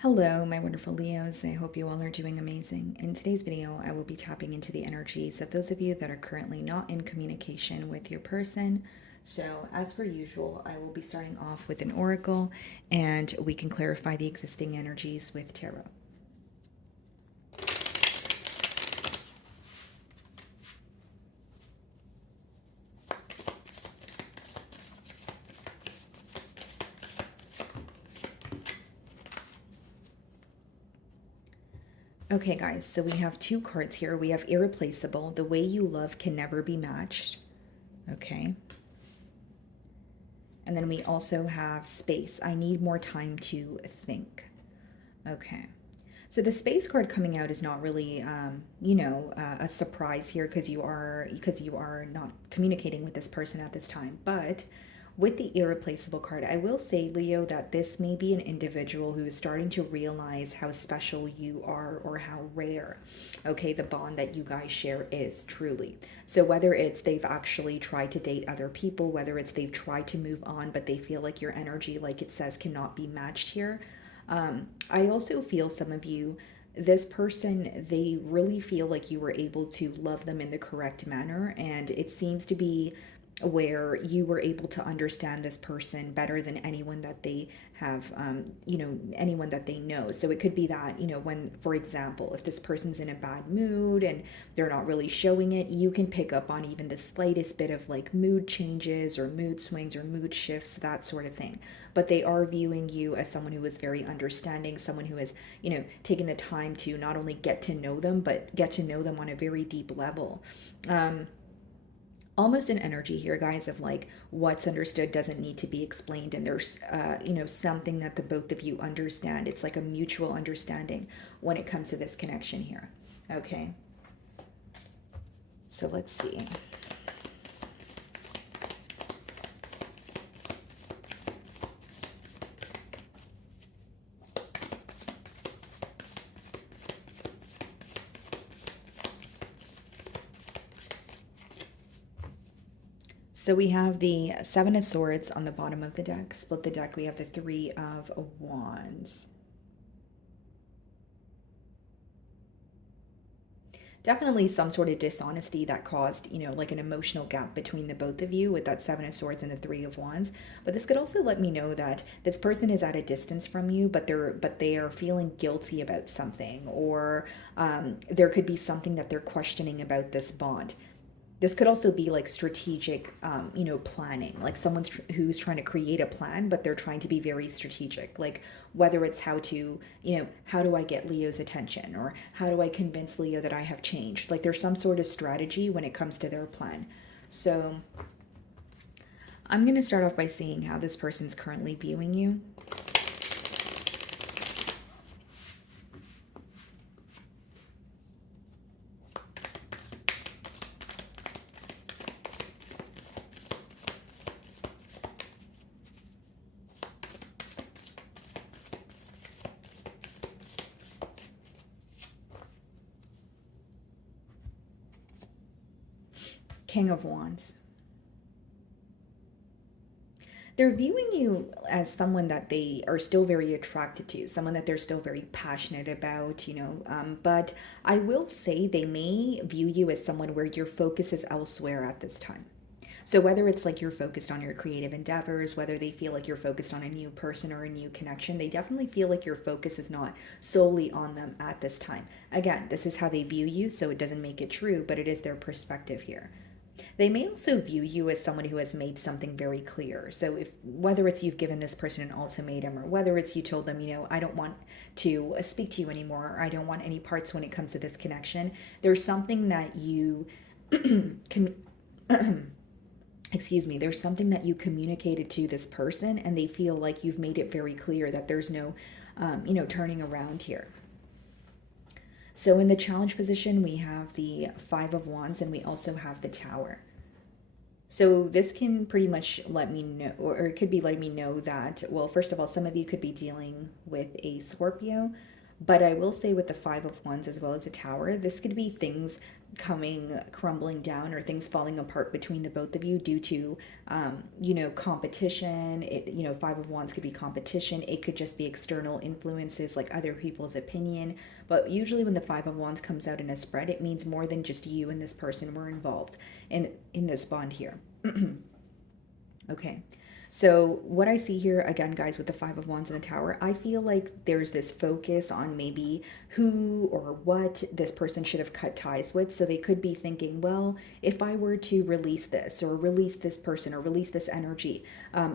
Hello, my wonderful Leos. I hope you all are doing amazing. In today's video, I will be tapping into the energies of those of you that are currently not in communication with your person. So, as per usual, I will be starting off with an oracle and we can clarify the existing energies with tarot. Okay, guys, so we have two cards here. We have irreplaceable. The way you love can never be matched. Okay. And then we also have space. I need more time to think. Okay. So the space card coming out is not really, a surprise here because you are not communicating with this person at this time. But with the irreplaceable card, I will say, Leo, that this may be an individual who is starting to realize how special you are or how rare, okay, the bond that you guys share is truly. So whether it's they've actually tried to date other people, whether it's they've tried to move on, but they feel like your energy, like it says, cannot be matched here. I also feel some of you, this person, they really feel like you were able to love them in the correct manner. And it seems to be where you were able to understand this person better than anyone that they have, anyone that they know. So it could be that, when, for example, if this person's in a bad mood and they're not really showing it, you can pick up on even the slightest bit of like mood changes or mood swings or mood shifts, that sort of thing. But they are viewing you as someone who is very understanding, someone who is, taking the time to not only get to know them, but get to know them on a very deep level. Almost an energy here, guys, of like what's understood doesn't need to be explained, and there's something that the both of you understand. It's like a mutual understanding when it comes to this connection here. Okay, so let's see. So we have the Seven of Swords on the bottom of the deck. Split the deck, we have the Three of Wands. Definitely some sort of dishonesty that caused, like an emotional gap between the both of you with that Seven of Swords and the Three of Wands. But this could also let me know that this person is at a distance from you, but they are feeling guilty about something, or there could be something that they're questioning about this bond. This could also be like strategic, planning, like someone's who's trying to create a plan, but they're trying to be very strategic. Like whether it's how to, how do I get Leo's attention, or how do I convince Leo that I have changed? Like there's some sort of strategy when it comes to their plan. So I'm going to start off by seeing how this person's currently viewing you. King of Wands. They're viewing you as someone that they are still very attracted to, someone that they're still very passionate about, but I will say they may view you as someone where your focus is elsewhere at this time. So whether it's like you're focused on your creative endeavors, whether they feel like you're focused on a new person or a new connection, they definitely feel like your focus is not solely on them at this time. Again, this is how they view you, so it doesn't make it true, but it is their perspective here. They may also view you as someone who has made something very clear. So if whether it's you've given this person an ultimatum, or whether it's you told them, I don't want to speak to you anymore, or I don't want any parts when it comes to this connection, there's something that you can excuse me, there's something that you communicated to this person, and they feel like you've made it very clear that there's no turning around here. So in the challenge position, we have the Five of Wands, and we also have the Tower. So this can pretty much let me know, or it could be letting me know that, well, first of all, some of you could be dealing with a Scorpio, but I will say with the Five of Wands as well as the Tower, this could be things coming crumbling down, or things falling apart between the both of you due to competition. Five of Wands could be competition. It could just be external influences like other people's opinion. But usually when the Five of Wands comes out in a spread, it means more than just you and this person were involved in this bond here. Okay. So what I see here again, guys, with the Five of Wands and the Tower, I feel like there's this focus on maybe who or what this person should have cut ties with. So they could be thinking, well, if I were to release this or release this person or release this energy,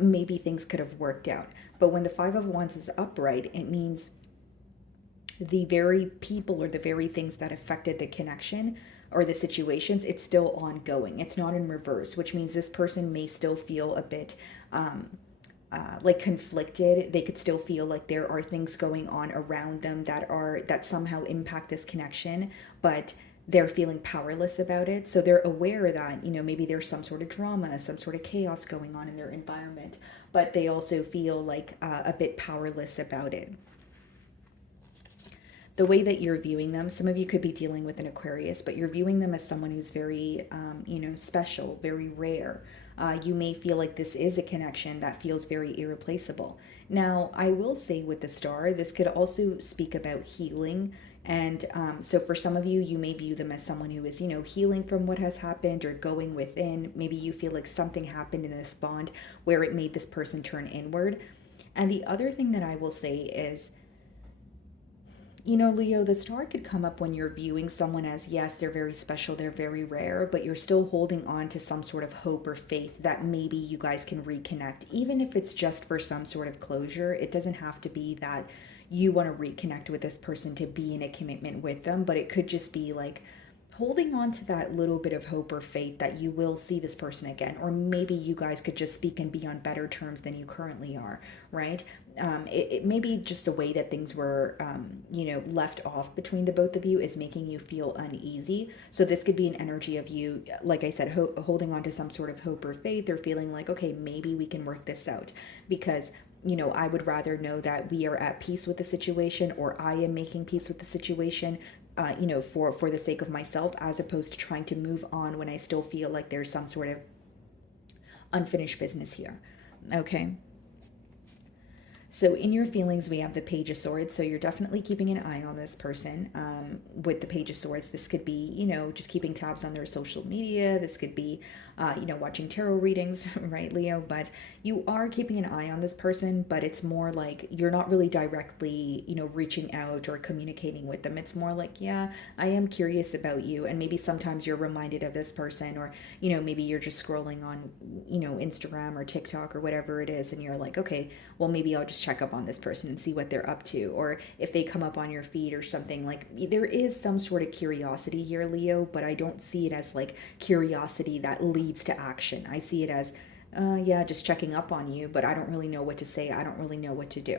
maybe things could have worked out. But when the Five of Wands is upright, it means the very people or the very things that affected the connection or the situations, it's still ongoing. It's not in reverse, which means this person may still feel a bit like conflicted. They could still feel like there are things going on around them that somehow impact this connection, but they're feeling powerless about it. So they're aware that, maybe there's some sort of drama, some sort of chaos going on in their environment, but they also feel like a bit powerless about it. The way that you're viewing them, some of you could be dealing with an Aquarius, but you're viewing them as someone who's very, special, very rare. You may feel like this is a connection that feels very irreplaceable. Now, I will say with the star, this could also speak about healing. And so for some of you, you may view them as someone who is, healing from what has happened or going within. Maybe you feel like something happened in this bond where it made this person turn inward. And the other thing that I will say is, Leo, the star could come up when you're viewing someone as, yes, they're very special, they're very rare, but you're still holding on to some sort of hope or faith that maybe you guys can reconnect, even if it's just for some sort of closure. It doesn't have to be that you want to reconnect with this person to be in a commitment with them, but it could just be like holding on to that little bit of hope or faith that you will see this person again, or maybe you guys could just speak and be on better terms than you currently are, right? It may be just the way that things were, left off between the both of you is making you feel uneasy. So this could be an energy of you, like I said, holding on to some sort of hope or faith, or feeling like, okay, maybe we can work this out, because I would rather know that we are at peace with the situation, or I am making peace with the situation, for the sake of myself, as opposed to trying to move on when I still feel like there's some sort of unfinished business here. Okay. So in your feelings, we have the Page of Swords. So you're definitely keeping an eye on this person with the Page of Swords. This could be, just keeping tabs on their social media. This could be, watching tarot readings, right, Leo? But you are keeping an eye on this person, but it's more like you're not really directly, reaching out or communicating with them. It's more like, yeah, I am curious about you. And maybe sometimes you're reminded of this person, or, maybe you're just scrolling on, Instagram or TikTok or whatever it is. And you're like, okay, well, maybe I'll just check up on this person and see what they're up to. Or if they come up on your feed or something, like there is some sort of curiosity here, Leo, but I don't see it as like curiosity that leads to action. I see it as, yeah, just checking up on you, but I don't really know what to say. I don't really know what to do.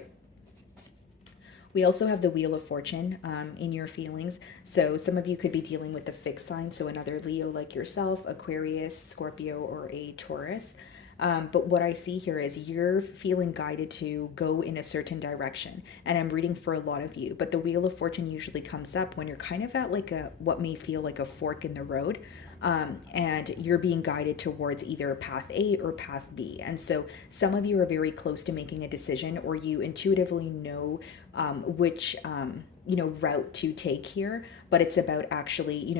We also have the Wheel of Fortune in your feelings. So some of you could be dealing with the fixed sign. So another Leo like yourself, Aquarius, Scorpio, or a Taurus. But what I see here is you're feeling guided to go in a certain direction. And I'm reading for a lot of you. But the Wheel of Fortune usually comes up when you're kind of at like what may feel like a fork in the road. And you're being guided towards either path A or path B. And so some of you are very close to making a decision, or you intuitively know which route to take here, but it's about actually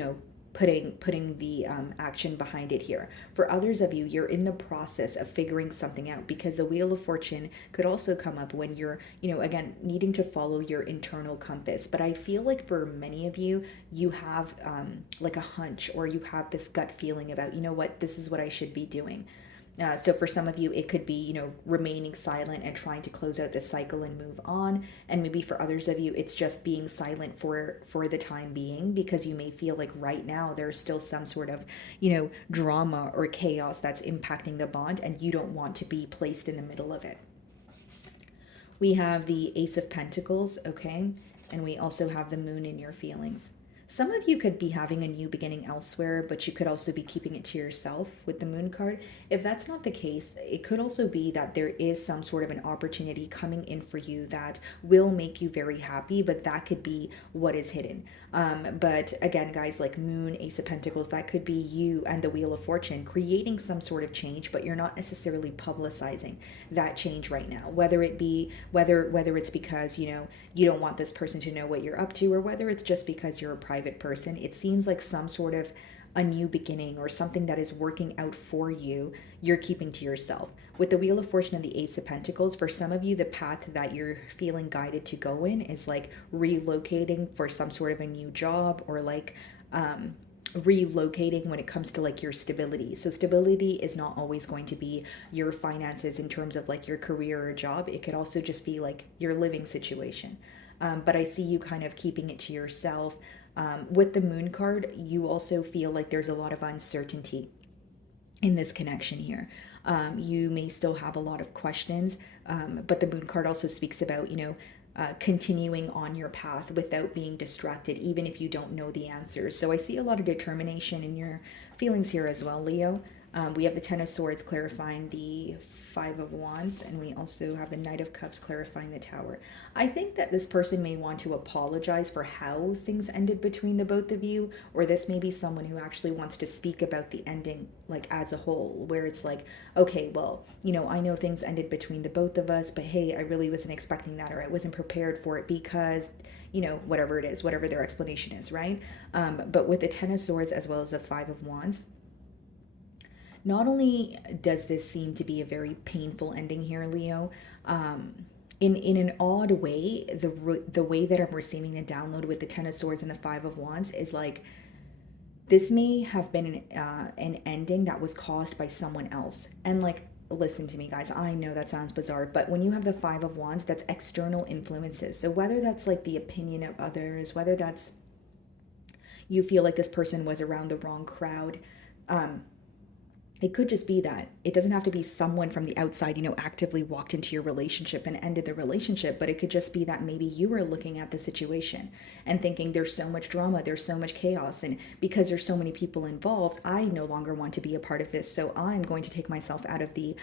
putting the action behind it here. For others of you, you're in the process of figuring something out, because the Wheel of Fortune could also come up when you're, again, needing to follow your internal compass. But I feel like for many of you, you have like a hunch, or you have this gut feeling about, what, this is what I should be doing. So for some of you, it could be, remaining silent and trying to close out this cycle and move on. And maybe for others of you, it's just being silent for the time being, because you may feel like right now there's still some sort of, drama or chaos that's impacting the bond, and you don't want to be placed in the middle of it. We have the Ace of Pentacles, okay? And we also have the Moon in your feelings. Some of you could be having a new beginning elsewhere, but you could also be keeping it to yourself with the moon card. If that's not the case, it could also be that there is some sort of an opportunity coming in for you that will make you very happy, but that could be what is hidden. But again, guys, like Moon, Ace of Pentacles, that could be you and the Wheel of Fortune creating some sort of change, but you're not necessarily publicizing that change right now. Whether it be whether it's because you don't want this person to know what you're up to, or whether it's just because you're a private person, it seems like some sort of a new beginning or something that is working out for you, you're keeping to yourself. With the Wheel of Fortune and the Ace of Pentacles, for some of you, the path that you're feeling guided to go in is like relocating for some sort of a new job, or like relocating when it comes to like your stability. So stability is not always going to be your finances in terms of like your career or job. It could also just be like your living situation. But I see you kind of keeping it to yourself. With the moon card, you also feel like there's a lot of uncertainty in this connection here. You may still have a lot of questions, but the moon card also speaks about, continuing on your path without being distracted, even if you don't know the answers. So I see a lot of determination in your feelings here as well, Leo. We have the Ten of Swords clarifying the Five of Wands, and we also have the Knight of Cups clarifying the Tower. I think that this person may want to apologize for how things ended between the both of you, or this may be someone who actually wants to speak about the ending like as a whole, where it's like, okay, well, I know things ended between the both of us, but hey, I really wasn't expecting that, or I wasn't prepared for it because whatever it is, whatever their explanation is, right? But with the Ten of Swords as well as the Five of Wands, not only does this seem to be a very painful ending here, Leo, in an odd way, the way that I'm receiving the download with the Ten of Swords and the Five of Wands is like, this may have been an ending that was caused by someone else. And like, listen to me, guys, I know that sounds bizarre, but when you have the Five of Wands, that's external influences. So whether that's like the opinion of others, whether that's you feel like this person was around the wrong crowd, it could just be that it doesn't have to be someone from the outside, actively walked into your relationship and ended the relationship, but it could just be that maybe you were looking at the situation and thinking there's so much drama, there's so much chaos, and because there's so many people involved, I no longer want to be a part of this, so I'm going to take myself out of the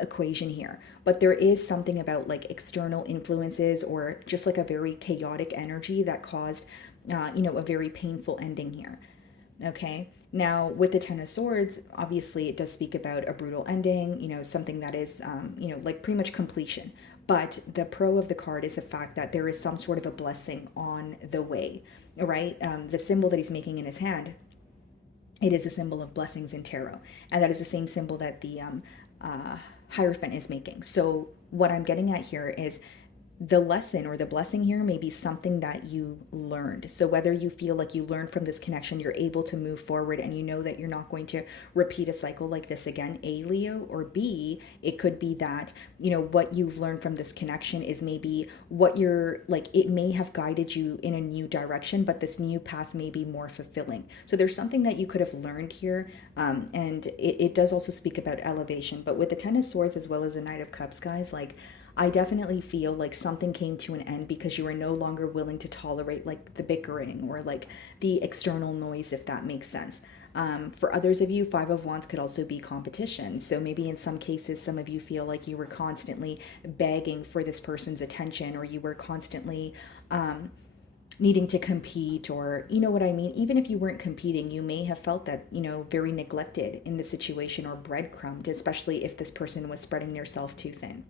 equation here. But there is something about like external influences or just like a very chaotic energy that caused, a very painful ending here. Okay. Now, with the Ten of Swords, obviously it does speak about a brutal ending, something that is, like pretty much completion. But the pro of the card is the fact that there is some sort of a blessing on the way, right? The symbol that he's making in his hand, it is a symbol of blessings in tarot. And that is the same symbol that the Hierophant is making. So what I'm getting at here is the lesson or the blessing here may be something that you learned. So whether you feel like you learned from this connection, you're able to move forward and you know that you're not going to repeat a cycle like this again, A, Leo, or B, it could be that, what you've learned from this connection is maybe what you're like, it may have guided you in a new direction, but this new path may be more fulfilling. So there's something that you could have learned here. And it does also speak about elevation, but with the Ten of Swords as well as the Knight of Cups, guys, like, I definitely feel like something came to an end because you were no longer willing to tolerate like the bickering or like the external noise, if that makes sense. For others of you, Five of Wands could also be competition. So maybe in some cases, some of you feel like you were constantly begging for this person's attention, or you were constantly needing to compete, or you know what I mean? Even if you weren't competing, you may have felt that, very neglected in the situation or breadcrumbed, especially if this person was spreading their self too thin.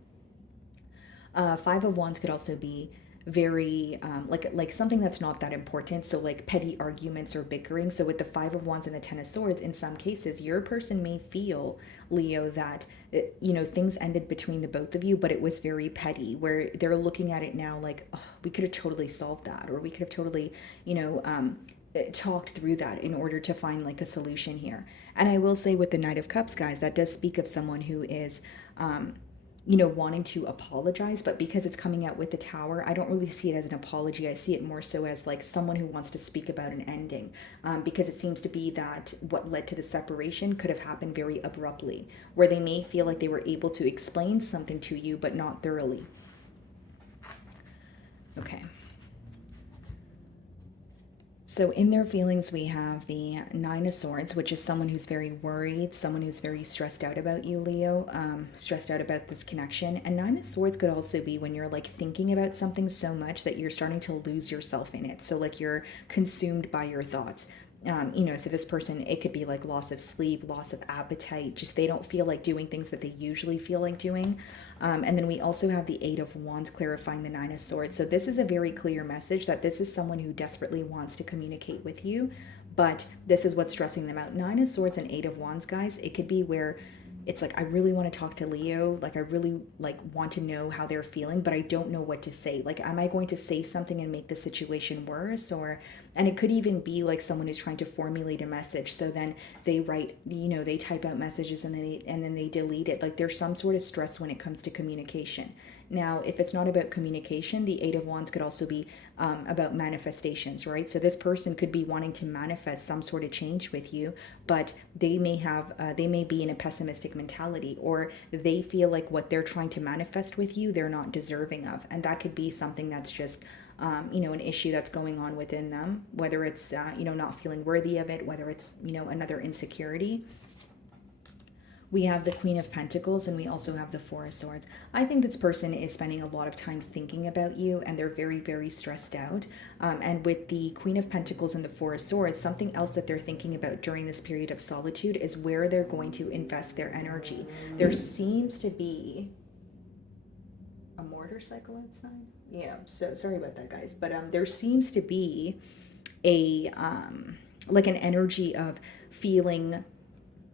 Five of Wands could also be very like something that's not that important, so like petty arguments or bickering. So with the Five of Wands and the Ten of Swords, in some cases your person may feel, Leo, that things ended between the both of you, but it was very petty, where they're looking at it now like, oh, we could have totally solved that, or we could have totally talked through that in order to find like a solution here. And I will say with the Knight of Cups, guys, that does speak of someone who is wanting to apologize, but because it's coming out with the Tower, I don't really see it as an apology. I see it more so as like someone who wants to speak about an ending, because it seems to be that what led to the separation could have happened very abruptly, where they may feel like they were able to explain something to you, but not thoroughly. Okay. So in their feelings, we have the Nine of Swords, which is someone who's very worried, someone who's very stressed out about you, Leo, stressed out about this connection. And Nine of Swords could also be when you're like thinking about something so much that you're starting to lose yourself in it. So like you're consumed by your thoughts. So this person, it could be like loss of sleep, loss of appetite, just they don't feel like doing things that they usually feel like doing. And then we also have the Eight of Wands clarifying the Nine of Swords. So this is a very clear message that this is someone who desperately wants to communicate with you, but this is what's stressing them out. Nine of Swords and Eight of Wands, guys, it could be where it's like, I really want to talk to Leo. Like, I really like want to know how they're feeling, but I don't know what to say. Like, am I going to say something and make the situation worse? And it could even be like someone who's trying to formulate a message. So then they write, they type out messages and then they delete it. Like there's some sort of stress when it comes to communication. Now, if it's not about communication, the Eight of Wands could also be about manifestations, right? So this person could be wanting to manifest some sort of change with you, but they may be in a pessimistic mentality, or they feel like what they're trying to manifest with you, they're not deserving of. And that could be something that's just, an issue that's going on within them, whether it's, not feeling worthy of it, whether it's, another insecurity. We have the Queen of Pentacles, and we also have the Four of Swords. I think this person is spending a lot of time thinking about you, and they're very, very stressed out. And with the Queen of Pentacles and the Four of Swords, something else that they're thinking about during this period of solitude is where they're going to invest their energy. There seems to be a motorcycle outside. Yeah, so sorry about that, guys. But there seems to be a like an energy of feeling,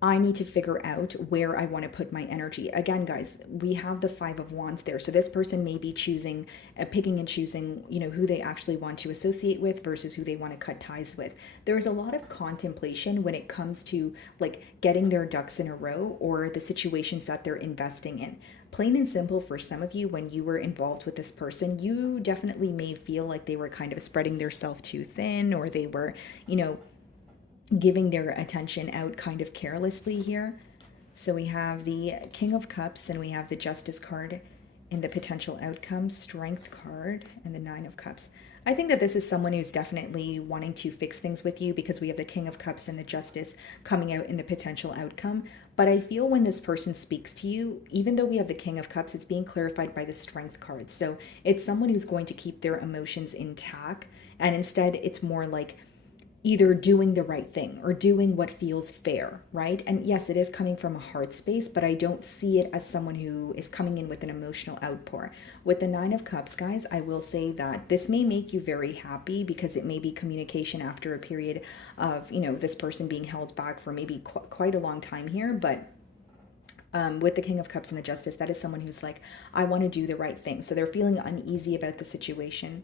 I need to figure out where I want to put my energy. Again, guys, we have the Five of Wands there. So this person may be choosing, picking and choosing, who they actually want to associate with versus who they want to cut ties with. There's a lot of contemplation when it comes to like getting their ducks in a row or the situations that they're investing in. Plain and simple, for some of you, when you were involved with this person, you definitely may feel like they were kind of spreading themselves too thin, or they were, giving their attention out kind of carelessly here. So we have the King of Cups, and we have the Justice card in the potential outcome, Strength card, and the Nine of Cups. I think that this is someone who's definitely wanting to fix things with you because we have the King of Cups and the Justice coming out in the potential outcome. But I feel when this person speaks to you, even though we have the King of Cups, it's being clarified by the Strength card. So it's someone who's going to keep their emotions intact, and instead it's more like either doing the right thing or doing what feels fair, right? And yes, it is coming from a heart space, but I don't see it as someone who is coming in with an emotional outpour. With the Nine of Cups, guys, I will say that this may make you very happy because it may be communication after a period of, this person being held back for maybe quite a long time here, but with the King of Cups and the Justice, that is someone who's like, I want to do the right thing. So they're feeling uneasy about the situation.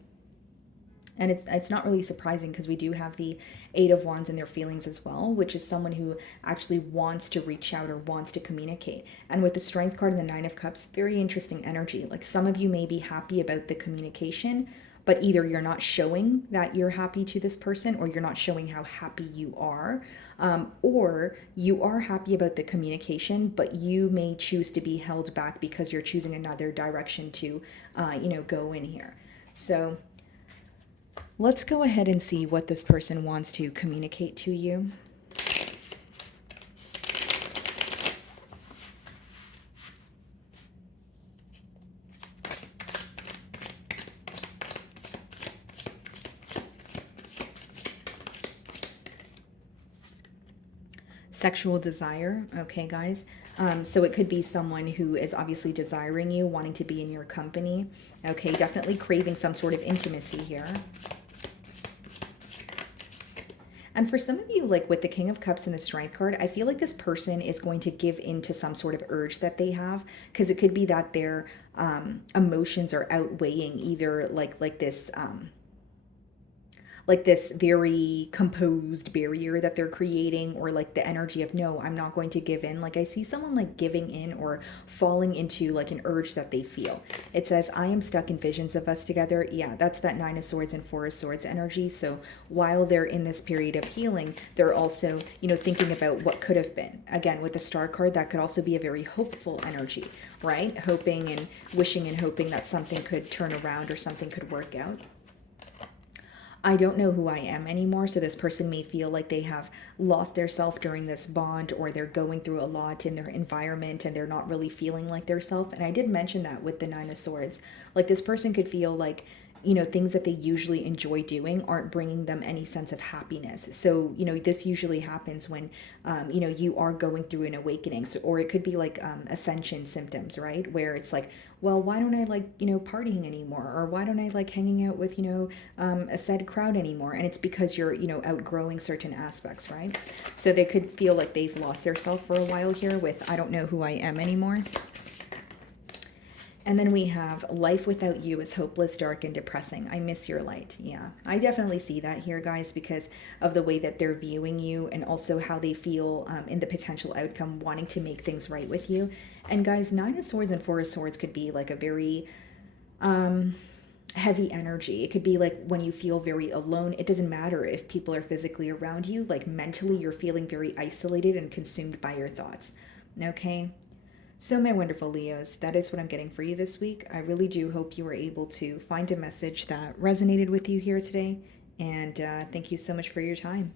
And it's not really surprising because we do have the Eight of Wands in their feelings as well, which is someone who actually wants to reach out or wants to communicate. And with the Strength card and the Nine of Cups, very interesting energy. Like some of you may be happy about the communication, but either you're not showing that you're happy to this person, or you're not showing how happy you are, or you are happy about the communication, but you may choose to be held back because you're choosing another direction to, go in here. So let's go ahead and see what this person wants to communicate to you. Sexual desire. Okay, guys. So it could be someone who is obviously desiring you, wanting to be in your company. Okay, definitely craving some sort of intimacy here. And for some of you, like with the King of Cups and the Strength card, I feel like this person is going to give in to some sort of urge that they have, because it could be that their emotions are outweighing either like this very composed barrier that they're creating, or like the energy of, no, I'm not going to give in. Like I see someone like giving in or falling into like an urge that they feel. It says, I am stuck in visions of us together. Yeah, that's that Nine of Swords and Four of Swords energy. So while they're in this period of healing, they're also, thinking about what could have been. Again, with the Star card, that could also be a very hopeful energy, right? Hoping and wishing and hoping that something could turn around or something could work out. I don't know who I am anymore. So this person may feel like they have lost their self during this bond, or they're going through a lot in their environment and they're not really feeling like their self. And I did mention that with the Nine of Swords. Like this person could feel like, things that they usually enjoy doing aren't bringing them any sense of happiness. So, this usually happens when, you are going through an awakening. So, or it could be like ascension symptoms, right? Where it's like, well, why don't I like, partying anymore? Or why don't I like hanging out with, a said crowd anymore? And it's because you're, outgrowing certain aspects, right? So they could feel like they've lost their self for a while here with, I don't know who I am anymore. And then we have life without you is hopeless, dark, and depressing. I miss your light. Yeah, I definitely see that here, guys, because of the way that they're viewing you and also how they feel in the potential outcome, wanting to make things right with you. And guys, Nine of Swords and Four of Swords could be like a very heavy energy. It could be like when you feel very alone. It doesn't matter if people are physically around you, like mentally, you're feeling very isolated and consumed by your thoughts. Okay. So, my wonderful Leos, that is what I'm getting for you this week. I really do hope you were able to find a message that resonated with you here today. And thank you so much for your time.